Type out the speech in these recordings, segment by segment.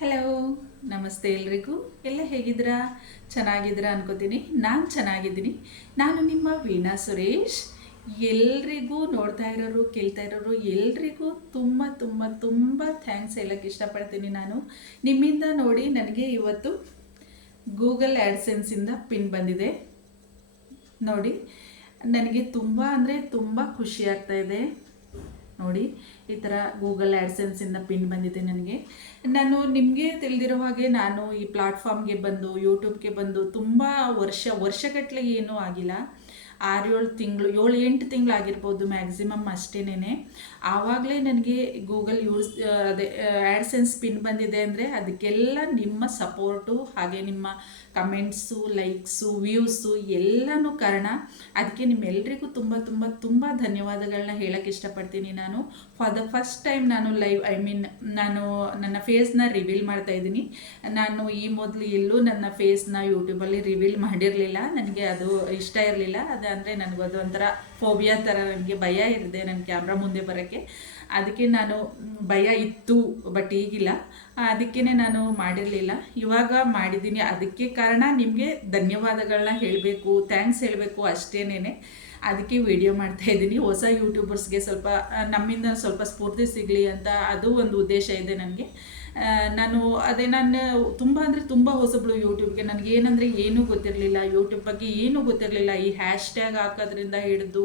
Hello, ನಮಸ್ತೆ ಎಲ್ರಿಗೂ. ಎಲ್ಲ ಹೇಗಿದ್ದೀರಾ? ಚೆನ್ನಾಗಿದ್ದೀರಾ ಅನ್ಕೋತೀನಿ. ನಾನು ಚೆನ್ನಾಗಿದ್ದೀನಿ. ನಾನು ನಿಮ್ಮ ವೀಣಾ ಸುರೇಶ್. ಎಲ್ರಿಗೂ ನೋಡ್ತಾ ಇರೋರು, ಕೇಳ್ತಾ ಇರೋರು ಎಲ್ರಿಗೂ ತುಂಬ ತುಂಬ ತುಂಬ ಥ್ಯಾಂಕ್ಸ್ ಹೇಳೋಕ್ಕೆ ಇಷ್ಟಪಡ್ತೀನಿ. ನಾನು ನಿಮ್ಮಿಂದ ನೋಡಿ ನನಗೆ ಇವತ್ತು ಗೂಗಲ್ ಆ್ಯಡ್ಸೆನ್ಸಿಂದ ಪಿನ್ ಬಂದಿದೆ ನೋಡಿ. ನನಗೆ ತುಂಬ ಅಂದರೆ ತುಂಬ ಖುಷಿ ಆಗ್ತಾ ಇದೆ ನೋಡಿ. ಈ ಥರ ಗೂಗಲ್ ಆ್ಯಡ್ಸೆನ್ಸಿಂದ ಪಿನ್ ಬಂದಿದೆ ನನಗೆ. ನಾನು ನಿಮಗೆ ತಿಳಿದಿರೋ ಹಾಗೆ ನಾನು ಈ ಪ್ಲಾಟ್ಫಾರ್ಮ್ಗೆ ಬಂದು ಯೂಟ್ಯೂಬ್ಗೆ ಬಂದು ತುಂಬ ವರ್ಷಗಟ್ಟಲೆ ಏನೂ ಆಗಿಲ್ಲ. 6-7 ತಿಂಗಳು, 7-8 ತಿಂಗಳಾಗಿರ್ಬೋದು ಮ್ಯಾಕ್ಸಿಮಮ್ ಅಷ್ಟೇನೆ. ಆವಾಗಲೇ ನನಗೆ ಗೂಗಲ್ ಅದೇ ಆ್ಯಡ್ಸೆನ್ಸ್ ಪಿನ್ ಬಂದಿದೆ ಅಂದರೆ ಅದಕ್ಕೆಲ್ಲ ನಿಮ್ಮ ಸಪೋರ್ಟು, ಹಾಗೆ ನಿಮ್ಮ ಕಮೆಂಟ್ಸು, ಲೈಕ್ಸು, ವ್ಯೂಸು ಎಲ್ಲನೂ ಕಾರಣ. ಅದಕ್ಕೆ ನಿಮ್ಮೆಲ್ಲರಿಗೂ ತುಂಬ ತುಂಬ ತುಂಬ ಧನ್ಯವಾದಗಳನ್ನ ಹೇಳೋಕ್ಕೆ ಇಷ್ಟಪಡ್ತೀನಿ. ನಾನು ಫಾರ್ ದ ಫಸ್ಟ್ ಟೈಮ್ ನಾನು ಲೈವ್ ನಾನು ನನ್ನ ಫೇಸ್ನ ರಿವೀಲ್ ಮಾಡ್ತಾ ಇದ್ದೀನಿ. ನಾನು ಈ ಮೊದಲು ಎಲ್ಲೂ ನನ್ನ ಫೇಸ್ನ ಯೂಟ್ಯೂಬಲ್ಲಿ ರಿವೀಲ್ ಮಾಡಿರಲಿಲ್ಲ. ನನಗೆ ಅದು ಇಷ್ಟ ಇರಲಿಲ್ಲ. ಅದಂದರೆ ನನಗದು ಒಂಥರ ಫೋಬಿಯಾ ಥರ, ನನಗೆ ಭಯ ಇರಿದೆ ನನ್ನ ಕ್ಯಾಮ್ರಾ ಮುಂದೆ ಬರೋಕ್ಕೆ. ಅದಕ್ಕೆ ನಾನು ಭಯ ಇತ್ತು, ಬಟ್ ಈಗಿಲ್ಲ. ಅದಕ್ಕೇ ನಾನು ಮಾಡಿರಲಿಲ್ಲ. ಇವಾಗ ಮಾಡಿದ್ದೀನಿ. ಅದಕ್ಕೆ ಕಾರಣ ನಿಮಗೆ ಧನ್ಯವಾದಗಳನ್ನ ಹೇಳಬೇಕು, ಥ್ಯಾಂಕ್ಸ್ ಹೇಳಬೇಕು ಅಷ್ಟೇನೆ. ಅದಕ್ಕೆ ವಿಡಿಯೋ ಮಾಡ್ತಾಯಿದ್ದೀನಿ. ಹೊಸ ಯೂಟ್ಯೂಬರ್ಸ್ಗೆ ಸ್ವಲ್ಪ ನಮ್ಮಿಂದ ಸ್ವಲ್ಪ ಸ್ಫೂರ್ತಿ ಸಿಗಲಿ ಅಂತ ಅದು ಒಂದು ಉದ್ದೇಶ ಇದೆ ನನಗೆ. ನಾನು ತುಂಬ ಅಂದರೆ ತುಂಬ ಹೊಸಬಳು ಯೂಟ್ಯೂಬ್ಗೆ. ನನಗೇನಂದರೆ ಏನೂ ಗೊತ್ತಿರಲಿಲ್ಲ, ಯೂಟ್ಯೂಬ್ ಬಗ್ಗೆ ಏನೂ ಗೊತ್ತಿರಲಿಲ್ಲ. ಈ ಹ್ಯಾಶ್ಟ್ಯಾಗ್ ಹಾಕೋದ್ರಿಂದ ಹಿಡಿದು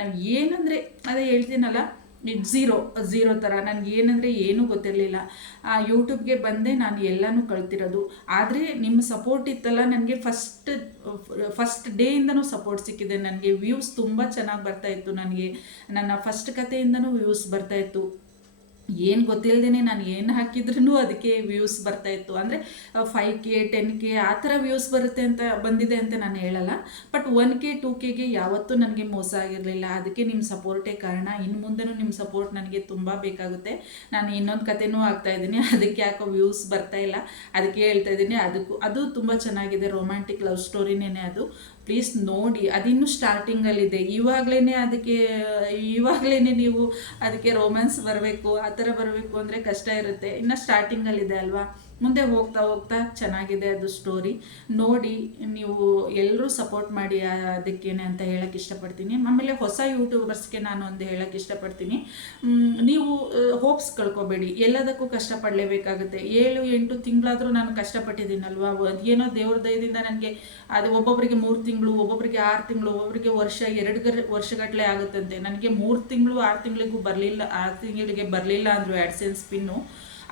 ನಾವು ಏನಂದರೆ ಅದೇ ಹೇಳ್ತೀನಲ್ಲ, ಝೀರೋ ಥರ. ನನಗೇನಂದರೆ ಏನೂ ಗೊತ್ತಿರಲಿಲ್ಲ. ಯೂಟ್ಯೂಬ್ಗೆ ಬಂದೆ ನಾನು ಎಲ್ಲನೂ ಕಲ್ತಿರೋದು. ಆದರೆ ನಿಮ್ಮ ಸಪೋರ್ಟ್ ಇತ್ತಲ್ಲ, ನನಗೆ ಫಸ್ಟ್ ಡೇಯಿಂದನೂ ಸಪೋರ್ಟ್ ಸಿಕ್ಕಿದೆ. ನನಗೆ ವ್ಯೂಸ್ ತುಂಬ ಚೆನ್ನಾಗಿ ಬರ್ತಾಯಿತ್ತು. ನನಗೆ ನನ್ನ ಫಸ್ಟ್ ಕಥೆಯಿಂದನೂ ವ್ಯೂಸ್ ಬರ್ತಾಯಿತ್ತು. ಏನು ಗೊತ್ತಿಲ್ಲದೇ ನಾನು ಏನು ಹಾಕಿದ್ರೂ ಅದಕ್ಕೆ ವ್ಯೂಸ್ ಬರ್ತಾಯಿತ್ತು. ಅಂದರೆ 5K 10K ಆ ಥರ ವ್ಯೂಸ್ ಬಂದಿದೆ ಅಂತ ನಾನು ಹೇಳಲ್ಲ. ಬಟ್ 1K 2Kಗೆ ಯಾವತ್ತೂ ನನಗೆ ಮೋಸ ಆಗಿರಲಿಲ್ಲ. ಅದಕ್ಕೆ ನಿಮ್ಮ ಸಪೋರ್ಟೇ ಕಾರಣ. ಇನ್ನು ಮುಂದೆನೂ ನಿಮ್ಮ ಸಪೋರ್ಟ್ ನನಗೆ ತುಂಬ ಬೇಕಾಗುತ್ತೆ. ನಾನು ಇನ್ನೊಂದು ಕಥೆನೂ ಹಾಕ್ತಾಯಿದ್ದೀನಿ, ಅದಕ್ಕೆ ಯಾಕೋ ವ್ಯೂಸ್ ಬರ್ತಾಯಿಲ್ಲ, ಅದಕ್ಕೆ ಹೇಳ್ತಾ ಇದ್ದೀನಿ. ಅದು ತುಂಬ ಚೆನ್ನಾಗಿದೆ, ರೊಮ್ಯಾಂಟಿಕ್ ಲವ್ ಸ್ಟೋರಿನೇ ಅದು. ಪ್ಲೀಸ್ ನೋಡಿ. ಅದಿನ್ನೂ ಸ್ಟಾರ್ಟಿಂಗಲ್ಲಿದೆ. ಇವಾಗಲೇ ನೀವು ಅದಕ್ಕೆ ರೋಮ್ಯಾನ್ಸ್ ಬರಬೇಕು, ಆ ಥರ ಬರಬೇಕು ಅಂದರೆ ಕಷ್ಟ ಇರುತ್ತೆ. ಇನ್ನು ಸ್ಟಾರ್ಟಿಂಗಲ್ಲಿದೆ ಅಲ್ವಾ, ಮುಂದೆ ಹೋಗ್ತಾ ಹೋಗ್ತಾ ಚೆನ್ನಾಗಿದೆ ಅದು ಸ್ಟೋರಿ. ನೋಡಿ, ನೀವು ಎಲ್ಲರೂ ಸಪೋರ್ಟ್ ಮಾಡಿ ಅದಕ್ಕೇನೆ ಅಂತ ಹೇಳೋಕ್ಕೆ ಇಷ್ಟಪಡ್ತೀನಿ. ಆಮೇಲೆ ಹೊಸ ಯೂಟ್ಯೂಬರ್ಸ್ಗೆ ನಾನು ಒಂದು ಹೇಳೋಕ್ಕೆ ಇಷ್ಟಪಡ್ತೀನಿ, ನೀವು ಹೋಪ್ಸ್ ಕಳ್ಕೊಬೇಡಿ. ಎಲ್ಲದಕ್ಕೂ ಕಷ್ಟಪಡಲೇಬೇಕಾಗುತ್ತೆ. 7-8 ತಿಂಗಳಾದರೂ ನಾನು ಕಷ್ಟಪಟ್ಟಿದ್ದೀನಲ್ವಾ. ಏನೋ ದೇವ್ರ ದಯದಿಂದ ನನಗೆ ಅದು ಒಬ್ಬೊಬ್ಬರಿಗೆ 3 ತಿಂಗಳು, ಒಬ್ಬೊಬ್ಬರಿಗೆ 6 ತಿಂಗಳು, ಒಬ್ಬೊಬ್ಬರಿಗೆ ವರ್ಷ 2 ವರ್ಷಗಟ್ಟಲೆ ಆಗುತ್ತಂತೆ. ನನಗೆ 3 ತಿಂಗಳು 6 ತಿಂಗಳಿಗೂ ಬರಲಿಲ್ಲ, 6 ತಿಂಗಳಿಗೆ ಬರಲಿಲ್ಲ ಅಂದರು ಆ್ಯಡ್ಸೆನ್ಸ್ ಪಿನ್ನು.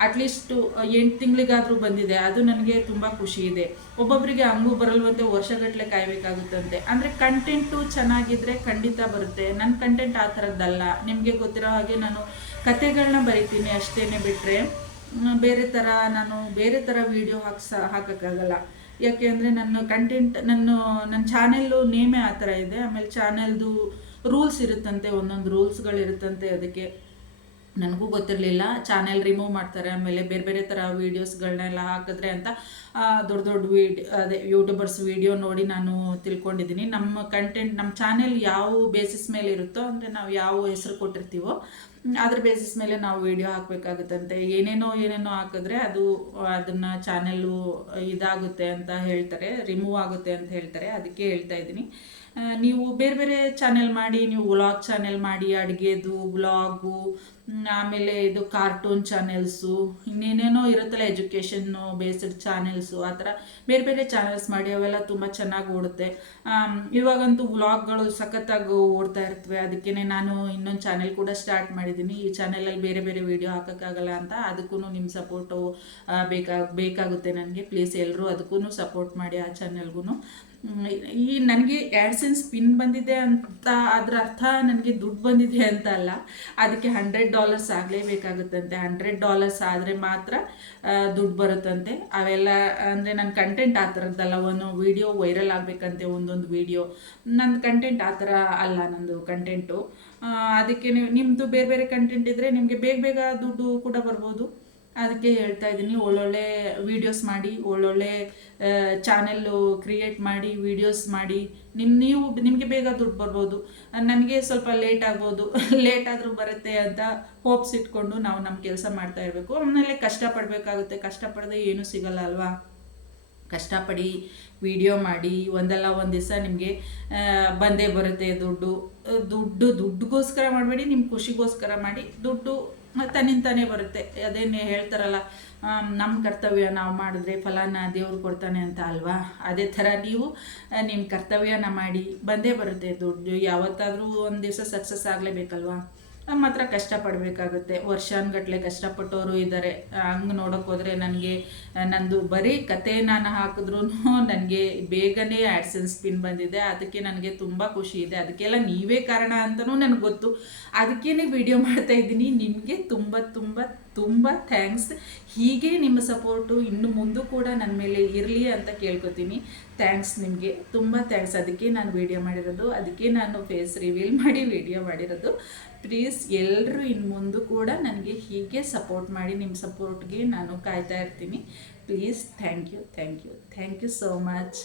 ಅಟ್ಲೀಸ್ಟು 8 ತಿಂಗಳಿಗಾದರೂ ಬಂದಿದೆ. ಅದು ನನಗೆ ತುಂಬ ಖುಷಿ ಇದೆ. ಒಬ್ಬೊಬ್ಬರಿಗೆ ಹಂಗೂ ಬರಲ್ವಂತೆ, ವರ್ಷಗಟ್ಟಲೆ ಕಾಯಬೇಕಾಗುತ್ತಂತೆ. ಅಂದರೆ ಕಂಟೆಂಟು ಚೆನ್ನಾಗಿದ್ದರೆ ಖಂಡಿತ ಬರುತ್ತೆ. ನನ್ನ ಕಂಟೆಂಟ್ ಆ ಥರದ್ದಲ್ಲ. ನಿಮಗೆ ಗೊತ್ತಿರೋ ಹಾಗೆ ನಾನು ಕತೆಗಳನ್ನ ಬರಿತೀನಿ ಅಷ್ಟೇ, ಬಿಟ್ಟರೆ ಬೇರೆ ಥರ ವೀಡಿಯೋ ಹಾಕೋಕ್ಕಾಗಲ್ಲ. ಯಾಕೆ ಅಂದರೆ ನನ್ನ ಕಂಟೆಂಟ್, ನನ್ನ ಚಾನೆಲ್ಲು ನೇಮೇ ಆ ಥರ ಇದೆ. ಆಮೇಲೆ ಚಾನೆಲ್ದು ರೂಲ್ಸ್ ಇರುತ್ತಂತೆ, ಒಂದೊಂದು ರೂಲ್ಸ್ಗಳಿರುತ್ತಂತೆ. ಅದಕ್ಕೆ ನನಗೂ ಗೊತ್ತಿರಲಿಲ್ಲ. ಚಾನೆಲ್ ರಿಮೂವ್ ಮಾಡ್ತಾರೆ, ಆಮೇಲೆ ಬೇರೆ ಥರ ವೀಡಿಯೋಸ್ಗಳನ್ನೆಲ್ಲ ಹಾಕಿದ್ರೆ ಅಂತ ದೊಡ್ಡ ಅದೇ ಯೂಟ್ಯೂಬರ್ಸ್ ವೀಡಿಯೋ ನೋಡಿ ನಾನು ತಿಳ್ಕೊಂಡಿದ್ದೀನಿ. ನಮ್ಮ ಕಂಟೆಂಟ್, ನಮ್ಮ ಚಾನೆಲ್ ಯಾವ ಬೇಸಿಸ್ ಮೇಲೆ ಇರುತ್ತೋ, ಅಂದರೆ ನಾವು ಯಾವ ಹೆಸರು ಕೊಟ್ಟಿರ್ತೀವೋ ಅದ್ರ ಬೇಸಿಸ್ ಮೇಲೆ ನಾವು ವೀಡಿಯೋ ಹಾಕಬೇಕಾಗುತ್ತಂತೆ. ಏನೇನೋ ಹಾಕಿದ್ರೆ ಅದನ್ನು ಚಾನೆಲ್ಲು ಇದಾಗುತ್ತೆ ಅಂತ ಹೇಳ್ತಾರೆ, ರಿಮೂವ್ ಆಗುತ್ತೆ ಅಂತ ಹೇಳ್ತಾರೆ. ಅದಕ್ಕೆ ಹೇಳ್ತಾ ಇದ್ದೀನಿ. ನೀವು ಬೇರೆ ಚಾನೆಲ್ ಮಾಡಿ, ನೀವು ವ್ಲಾಗ್ ಚಾನೆಲ್ ಮಾಡಿ, ಅಡುಗೆದು ವ್ಲಾಗು, ಆಮೇಲೆ ಇದು ಕಾರ್ಟೂನ್ ಚಾನೆಲ್ಸು, ಇನ್ನೇನೇನೋ ಇರುತ್ತಲ್ಲ, ಎಜುಕೇಷನ್ನು ಬೇಸ್ಡ್ ಚಾನೆಲ್ಸು, ಆ ಥರ ಬೇರೆ ಚಾನೆಲ್ಸ್ ಮಾಡಿ. ಅವೆಲ್ಲ ತುಂಬ ಚೆನ್ನಾಗಿ ಓಡುತ್ತೆ. ಇವಾಗಂತೂ ವ್ಲಾಗ್ಗಳು ಸಖತ್ತಾಗಿ ಓಡ್ತಾ ಇರ್ತವೆ. ಅದಕ್ಕೇ ನಾನು ಇನ್ನೊಂದು ಚಾನೆಲ್ ಕೂಡ ಸ್ಟಾರ್ಟ್ ಮಾಡಿದ್ದೀನಿ. ಈ ಚಾನೆಲಲ್ಲಿ ಬೇರೆ ವೀಡಿಯೋ ಹಾಕೋಕ್ಕಾಗಲ್ಲ ಅಂತ, ಅದಕ್ಕೂ ನಿಮ್ಮ ಸಪೋರ್ಟು ಬೇಕಾಗುತ್ತೆ ನನಗೆ. ಪ್ಲೀಸ್ ಎಲ್ಲರೂ ಅದಕ್ಕೂ ಸಪೋರ್ಟ್ ಮಾಡಿ, ಆ ಚಾನೆಲ್ಗೂ. ಈ ನನಗೆ ಆ್ಯಡ್ಸೆನ್ಸ್ ಪಿನ್ ಬಂದಿದೆ ಅಂತ ಅದರ ಅರ್ಥ ನನಗೆ ದುಡ್ಡು ಬಂದಿದೆ ಅಂತ ಅಲ್ಲ. ಅದಕ್ಕೆ $100 ಆಗಲೇಬೇಕಾಗುತ್ತಂತೆ. $100 ಆದರೆ ಮಾತ್ರ ದುಡ್ಡು ಬರುತ್ತಂತೆ. ಅವೆಲ್ಲ ಅಂದರೆ ನನ್ನ ಕಂಟೆಂಟ್ ಆ ಥರದ್ದಲ್ಲ. ಒಂದು ವೀಡಿಯೋ ವೈರಲ್ ಆಗಬೇಕಂತೆ, ಒಂದೊಂದು ವೀಡಿಯೋ. ನನ್ನ ಕಂಟೆಂಟ್ ಆ ಥರ ಅಲ್ಲ, ನಂದು ಕಂಟೆಂಟು. ಅದಕ್ಕೆ ನಿಮ್ಮದು ಬೇರೆ ಕಂಟೆಂಟ್ ಇದ್ದರೆ ನಿಮಗೆ ಬೇಗ ದುಡ್ಡು ಕೂಡ ಬರ್ಬೋದು. ಅದಕ್ಕೆ ಹೇಳ್ತಾ ಇದ್ದೀನಿ, ಒಳ್ಳೊಳ್ಳೆ ವೀಡಿಯೋಸ್ ಮಾಡಿ, ಒಳ್ಳೊಳ್ಳೆ ಚಾನೆಲ್ಲು ಕ್ರಿಯೇಟ್ ಮಾಡಿ, ವೀಡಿಯೋಸ್ ಮಾಡಿ, ನಿಮಗೆ ಬೇಗ ದುಡ್ಡು ಬರ್ಬೋದು. ನನಗೆ ಸ್ವಲ್ಪ ಲೇಟ್ ಆಗ್ಬೋದು, ಲೇಟ್ ಆದರೂ ಬರುತ್ತೆ ಅಂತ ಹೋಪ್ಸ್ ಇಟ್ಕೊಂಡು ನಾವು ನಮ್ಮ ಕೆಲಸ ಮಾಡ್ತಾ ಇರಬೇಕು. ಆಮೇಲೆ ಕಷ್ಟಪಡಬೇಕಾಗುತ್ತೆ, ಕಷ್ಟಪಡದೆ ಏನೂ ಸಿಗಲ್ಲ ಅಲ್ವಾ. ಕಷ್ಟಪಡಿ, ವಿಡಿಯೋ ಮಾಡಿ, ಒಂದಲ್ಲ ಒಂದು ದಿವಸ ನಿಮಗೆ ಬಂದೇ ಬರುತ್ತೆ ದುಡ್ಡುಗೋಸ್ಕರ ಮಾಡಬೇಡಿ, ನಿಮ್ಮ ಖುಷಿಗೋಸ್ಕರ ಮಾಡಿ. ದುಡ್ಡು ತನ್ನಿಂತಾನೇ ಬರುತ್ತೆ. ಅದೇನೇ ಹೇಳ್ತಾರಲ್ಲ, ನಮ್ಮ ಕರ್ತವ್ಯ ನಾವು ಮಾಡಿದ್ರೆ ಫಲನ ದೇವ್ರು ಕೊಡ್ತಾನೆ ಅಂತ ಅಲ್ವಾ. ಅದೇ ಥರ ನೀವು ನಿಮ್ಮ ಕರ್ತವ್ಯನ ಮಾಡಿ, ಬಂದೇ ಬರುತ್ತೆ ದುಡ್ಡು. ಯಾವತ್ತಾದರೂ ಒಂದು ದಿವಸ ಸಕ್ಸಸ್ ಆಗಲೇಬೇಕಲ್ವಾ. ಮಾತ್ರ ಕಷ್ಟಪಡಬೇಕಾಗುತ್ತೆ. ವರ್ಷಾನುಗಟ್ಲೆ ಕಷ್ಟಪಟ್ಟವರು ಇದ್ದಾರೆ. ಹಂಗೆ ನೋಡೋಕೆ ಹೋದರೆ ನನಗೆ ನಂದು ಬರೀ ಕತೆ ನಾನು ಹಾಕಿದ್ರೂ ನನಗೆ ಬೇಗನೆ ಆ್ಯಡ್ಸೆನ್ಸ್ ಪಿನ್ ಬಂದಿದೆ. ಅದಕ್ಕೆ ನನಗೆ ತುಂಬ ಖುಷಿ ಇದೆ. ಅದಕ್ಕೆಲ್ಲ ನೀವೇ ಕಾರಣ ಅಂತಲೂ ನನಗೆ ಗೊತ್ತು. ಅದಕ್ಕೇ ವಿಡಿಯೋ ಮಾಡ್ತಾಯಿದ್ದೀನಿ. ನಿಮಗೆ ತುಂಬ ತುಂಬ ತುಂಬ ಥ್ಯಾಂಕ್ಸ್. ಹೀಗೆ ನಿಮ್ಮ ಸಪೋರ್ಟು ಇನ್ನು ಮುಂದೂ ಕೂಡ ನನ್ನ ಮೇಲೆ ಇರಲಿ ಅಂತ ಕೇಳ್ಕೊತೀನಿ. ಥ್ಯಾಂಕ್ಸ್, ನಿಮಗೆ ತುಂಬ ಥ್ಯಾಂಕ್ಸ್. ಅದಕ್ಕೆ ನಾನು ವೀಡಿಯೋ ಮಾಡಿರೋದು, ಅದಕ್ಕೆ ನಾನು ಫೇಸ್ ರಿವೀಲ್ ಮಾಡಿ ವೀಡಿಯೋ ಮಾಡಿರೋದು. ಪ್ಲೀಸ್ ಎಲ್ಲರೂ ಇನ್ನು ಮುಂದೆ ಕೂಡ ನನಗೆ ಹೀಗೆ ಸಪೋರ್ಟ್ ಮಾಡಿ. ನಿಮ್ಮ ಸಪೋರ್ಟ್ಗೆ ನಾನು ಕಾಯ್ತಾ ಇರ್ತೀನಿ. Please, thank you so much.